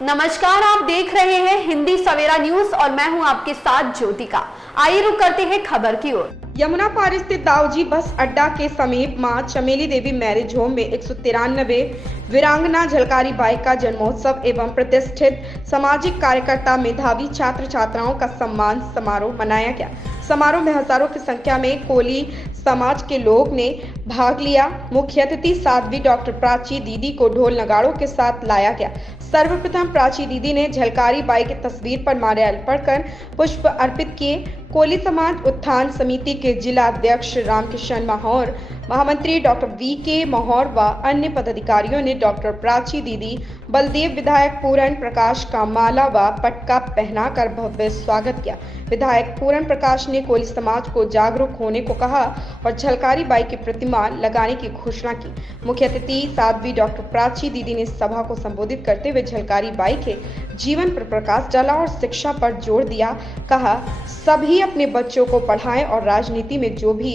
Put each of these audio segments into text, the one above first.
नमस्कार, आप देख रहे हैं हिंदी सवेरा न्यूज और मैं हूं आपके साथ ज्योतिका। आइए रुक करते हैं खबर की ओर। यमुना पार स्थित दाऊजी बस अड्डा के समीप मां चमेली देवी मैरिज होम में 193 वीरांगना झलकारी बाई का जन्मोत्सव एवं प्रतिष्ठित सामाजिक कार्यकर्ता मेधावी छात्र छात्राओं का सम्मान समारोह मनाया गया। समारोह में हजारों की संख्या में कोली समाज के लोग ने भाग लिया। मुख्य अतिथि साध्वी डॉक्टर प्राची दीदी को ढोल नगाड़ों के साथ लाया गया। सर्वप्रथम प्राची दीदी ने झलकारी बाई की तस्वीर पर माल्यार्पण कर पुष्प अर्पित किए। कोली समाज उत्थान समिति के जिला अध्यक्ष रामकिशन माहौर, महामंत्री डॉक्टर वी.के. माहौर व अन्य पदाधिकारियों ने डॉक्टर प्राची दीदी, बलदेव विधायक पूरन प्रकाश का माला व पटका पहनाकर भव्य स्वागत किया। विधायक पूरन प्रकाश ने कोली समाज को जागरूक होने को कहा और झलकारी बाई की प्रतिमा लगाने की घोषणा की। मुख्य अतिथि साध्वी डॉक्टर प्राची दीदी ने सभा को संबोधित करते हुए झलकारी बाई के जीवन पर प्रकाश डाला और शिक्षा पर जोर दिया। कहा, सभी अपने बच्चों को पढ़ाएं और राजनीति में जो भी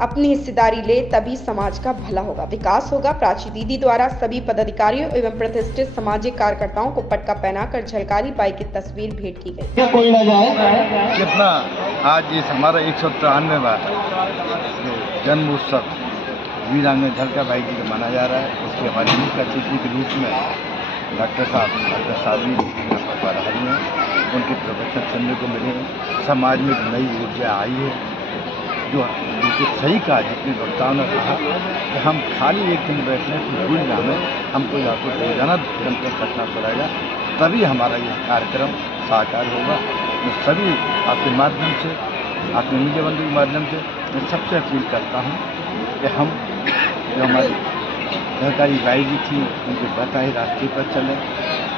अपनी हिस्सेदारी ले तभी समाज का भला होगा, विकास होगा। प्राची दीदी द्वारा सभी पदाधिकारियों एवं प्रतिष्ठित सामाजिक कार्यकर्ताओं को पटका पहनाकर झलकारी बाई की तस्वीर भेंट की गई। कोई ना जाए कितना आज इस हमारा 193वां जन्म उत्सव वीरांगना झलकारी बाई जी का मनाया जा रहा है। उसके हमारे मुख्य अतिथि के रूप में डॉक्टर साहब पर रही हैं, उनके प्रवचन सुनने को मिले। समाज में एक नई ऊर्जा आई है जो बिल्कुल सही कहा जितने वक्ताओं ने कहा कि हम खाली एक दिन बैठने से भूल जाए, हमको यहाँ को रोजाना कंटेक्ट करना पड़ेगा, तभी हमारा यह कार्यक्रम साकार होगा। मैं सभी आपके माध्यम से, आपके मीडिया बंधु के माध्यम से मैं सबसे अपील करता हूँ कि हम जो हमारी झलकारी बाई जी थी उनके बताए रास्ते पर चलें।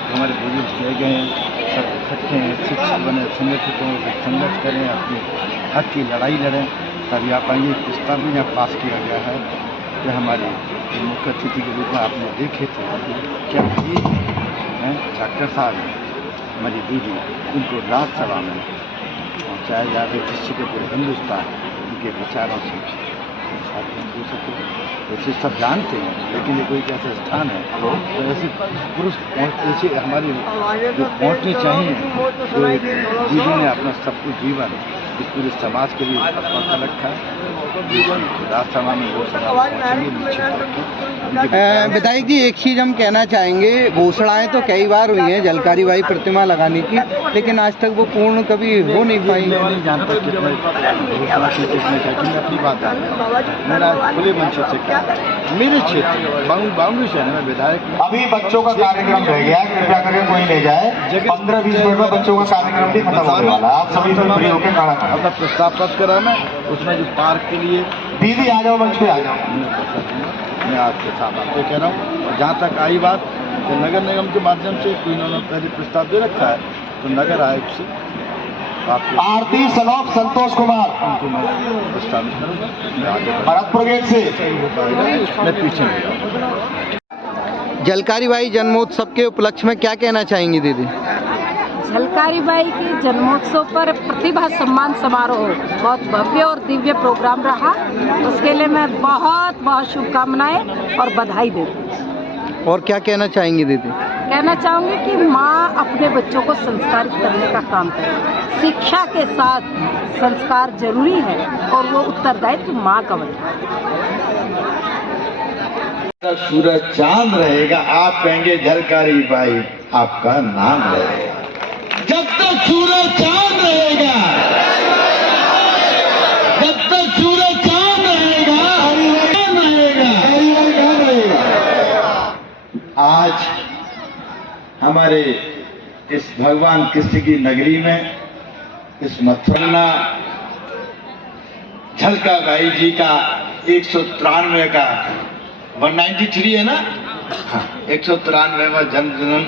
हमारे बुजुर्ग किए गए हैं, सब इकट्ठे हैं, शिक्षक बने, संगठित हों, संघर्ष करें, अपने हक की लड़ाई लड़ें, तभी आप आएंगे। प्रस्ताव भी यहाँ पास किया गया है कि हमारे मुख्य अतिथि के रूप में आपने देखे थे क्या ये डॉक्टर साहब हमारी दीदी, उनको राज्यसभा में पहुँचाया जा रहा है, जिससे कि पूरे हिंदुस्तान उनके विचारों से हो सके। वैसे सब जानते हैं, लेकिन ये कोई ऐसा स्थान है तो ऐसे पुरुष ऐसे हमारे जो पहुँचने चाहिए, जो दीदी ने अपना सब कुछ जीवन इस पूरे समाज के लिए अर्पण कर रखा है। राज्यसभा में विधायक जी, एक चीज़ हम कहना चाहेंगे, घोषणाएं तो कई बार हुई हैं झलकारी बाई प्रतिमा लगाने की, लेकिन आज तक वो पूर्ण कभी हो नहीं पाई। मैं नहीं जानता कितने अपनी बात है, मेरा खुले मन से मेरे क्षेत्र बाउंड्री शहर में विधायक। अभी बच्चों का कार्यक्रम रह गया, कृपया करके कोई ले जाए। 15-20 मिनट में बच्चों का कार्यक्रम भी खत्म होने वाला है। आप सभी फ्री होकर खड़ा करें। अपना प्रस्ताव पत्र कराना, उसमें जो पार्क के लिए दीदी आ जाओ, मंच पे आ जाओ। मैं आपके साथ आपको कह रहा हूँ। और जहाँ तक आई बात तो नगर निगम के माध्यम से कोई इन्होंने पहले प्रस्ताव दे रखा है, तो नगर आयोग से आरती सनोप संतोष कुमार उनको मैं प्रस्ताव करूँगा। भरतपुर गेट से मैं पीछे नहीं जाऊँगा। झलकारी बाई जन्मोत्सव के उपलक्ष्य में क्या कहना चाहेंगी दीदी? झलकारी बाई के जन्मोत्सव पर प्रतिभा सम्मान समारोह बहुत भव्य और दिव्य प्रोग्राम रहा। उसके लिए मैं बहुत बहुत शुभकामनाएं और बधाई देती हूँ। और क्या कहना चाहेंगी दीदी? कहना चाहूँगी कि माँ अपने बच्चों को संस्कारित करने का काम करे। शिक्षा के साथ संस्कार जरूरी है और वो उत्तरदायित्व माँ का बनता है। सूरज चांद रहेगा, आप कहेंगे झलकारी बाई आपका नाम रहेगा। जब तक सूरज चांद रहेगा, जब तक सूरज चांद रहेगा, हरिवंश रहेगा, हरिवंश रहेगा। आज हमारे इस भगवान कृष्ण की नगरी में, इस मथुरा झलकारी बाई जी का 193 का 193 है ना, हाँ, 193वां जन्मदिन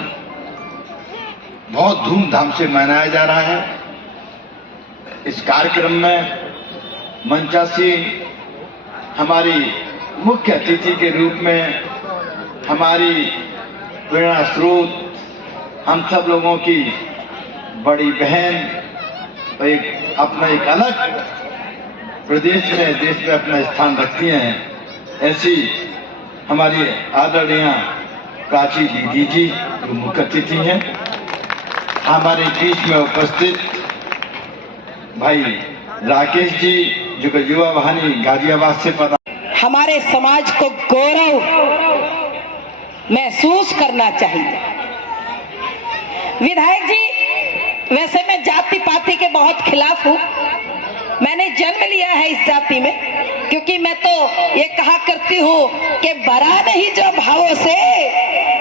बहुत धूमधाम से मनाया जा रहा है। इस कार्यक्रम में मंचासी हमारी मुख्य अतिथि के रूप में हमारी प्रेरणा स्रोत, हम सब लोगों की बड़ी बहन, एक अपना एक अलग प्रदेश में देश में अपना स्थान रखती हैं, ऐसी हमारी आदरणीय प्राची दीदी जी मुख्य अतिथि हैं। हमारे बीच में उपस्थित भाई राकेश जी जो कि युवा वाहिनी गाजियाबाद से पता। हमारे समाज को गौरव महसूस करना चाहिए। विधायक जी, वैसे मैं जाति पाति के बहुत खिलाफ हूँ। मैंने जन्म लिया है इस जाति में, क्योंकि मैं तो ये कहा करती हूँ कि भरा नहीं जो भावों से,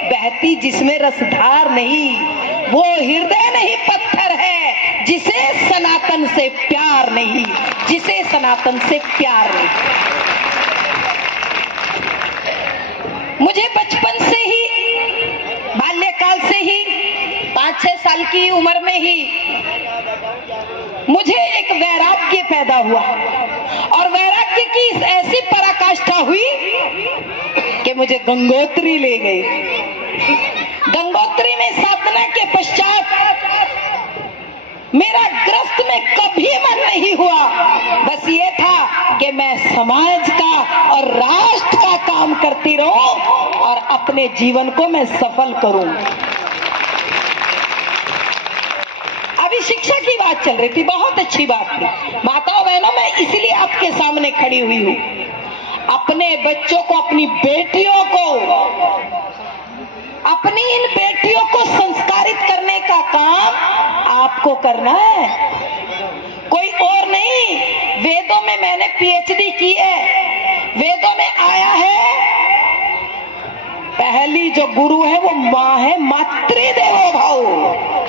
बहती जिसमें रसधार नहीं, वो हृदय नहीं पत्थर है जिसे सनातन से प्यार नहीं, जिसे सनातन से प्यार नहीं। मुझे बचपन से ही, बाल्यकाल से ही, 5-6 साल की उम्र में ही मुझे एक वैराग्य पैदा हुआ, और वैराग्य की ऐसी पराकाष्ठा हुई कि मुझे गंगोत्री ले गए। गंगोत्री में साधना के पश्चात मेरा ग्रस्त में कभी मन नहीं हुआ, बस ये था कि मैं समाज का और राष्ट्र का काम करती रहूं और अपने जीवन को मैं सफल करूं। अभी शिक्षा की बात चल रही थी, बहुत अच्छी बात थी। माताओं बहनों, मैं इसलिए आपके सामने खड़ी हुई हूँ। अपने बच्चों को, अपनी बेटियों को, अपनी इन बेटियों को संस्कारित करने का काम आपको करना है, कोई और नहीं। वेदों में मैंने पीएचडी की है। वेदों में आया है, पहली जो गुरु है वो माँ है, मातृदेवो भव।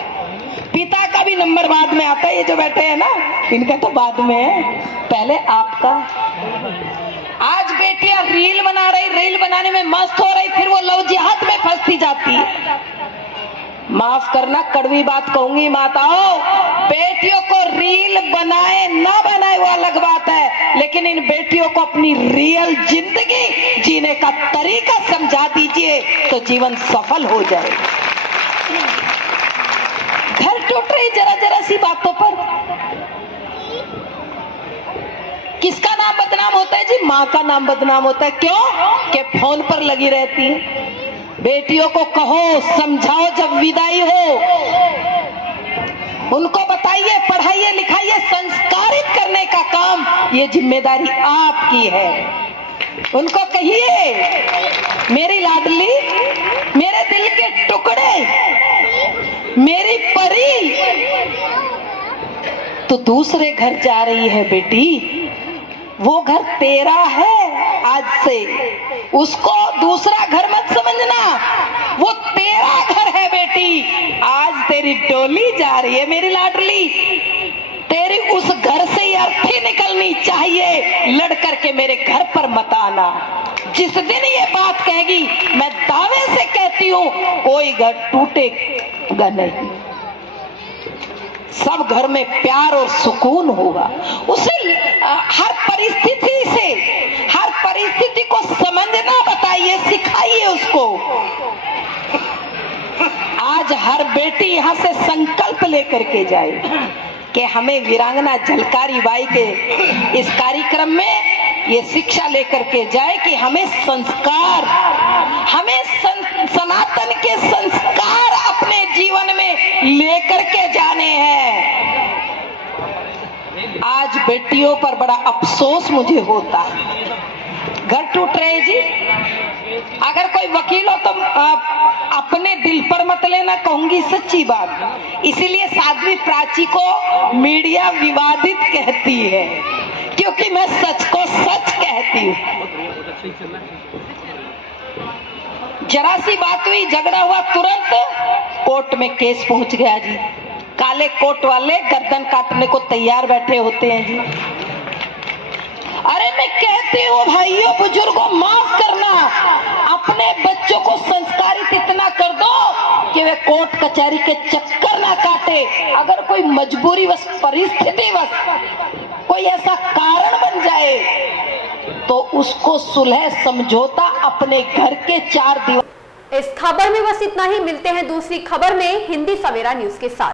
पिता का भी नंबर बाद में आता है, ये जो बैठे हैं ना, इनका तो बाद में है, पहले आपका। आज बेटियां रील बना रही, रील बनाने में मस्त हो रही, फिर वो लव जिहाद में फंसती जाती है। माफ करना, कड़वी बात कहूंगी माताओं, बेटियों को रील बनाए ना बनाए वो अलग बात है, लेकिन इन बेटियों को अपनी रियल जिंदगी जीने का तरीका समझा दीजिए तो जीवन सफल हो जाए। घर टूट रही जरा जरा सी बातों पर। किसका नाम बदनाम होता है जी? माँ का नाम बदनाम होता है। क्यों? कि फोन पर लगी रहती है। बेटियों को कहो, समझाओ, जब विदाई हो उनको बताइए, पढ़ाइए, लिखाइए, संस्कारित करने का काम ये जिम्मेदारी आपकी है। उनको कहिए, मेरी लाडली, मेरे दिल के टुकड़े, मेरी परी, तो दूसरे घर जा रही है बेटी, वो घर तेरा है। आज से उसको दूसरा घर मत समझना, वो तेरा घर है बेटी। आज तेरी डोली जा रही है मेरी लाडली, तेरी उस घर से ही अर्थी निकलनी चाहिए। लड़ करके मेरे घर पर मत आना। जिस दिन ये बात कहेगी, मैं दावे से कहती हूँ, कोई घर टूटेगा नहीं, सब घर में प्यार और सुकून होगा। उसे हर परिस्थिति से, हर परिस्थिति को समझना बताइए, सिखाइए उसको। आज हर बेटी यहाँ से संकल्प लेकर के जाए कि हमें वीरांगना झलकारी बाई के इस कार्यक्रम में ये शिक्षा लेकर के जाए कि हमें संस्कार, हमें सनातन के संस्कार अपने जीवन में लेकर के जाने हैं। आज बेटियों पर बड़ा अफसोस मुझे होता है। घर टूट रहे जी। अगर कोई वकील हो तो अपने दिल पर मत लेना, कहूंगी सच्ची बात। इसीलिए साध्वी प्राची को मीडिया विवादित कहती है, क्योंकि मैं सच को सच कहती हूँ। जरा सी बात हुई, झगड़ा हुआ, तुरंत कोर्ट में केस पहुंच गया जी। काले कोट वाले गर्दन काटने को तैयार बैठे होते हैं जी। अरे मैं कहती हूँ भाइयों बुजुर्गों, माफ करना, अपने बच्चों को संस्कारित इतना कर दो कि वे कोर्ट कचहरी के चक्कर ना काटे। अगर कोई मजबूरी वश, परिस्थिति वश कोई ऐसा कारण बन जाए तो उसको सुलह समझौता अपने घर के 4 दीवार। इस खबर में बस इतना ही। मिलते हैं दूसरी खबर में हिंदी सवेरा न्यूज के साथ।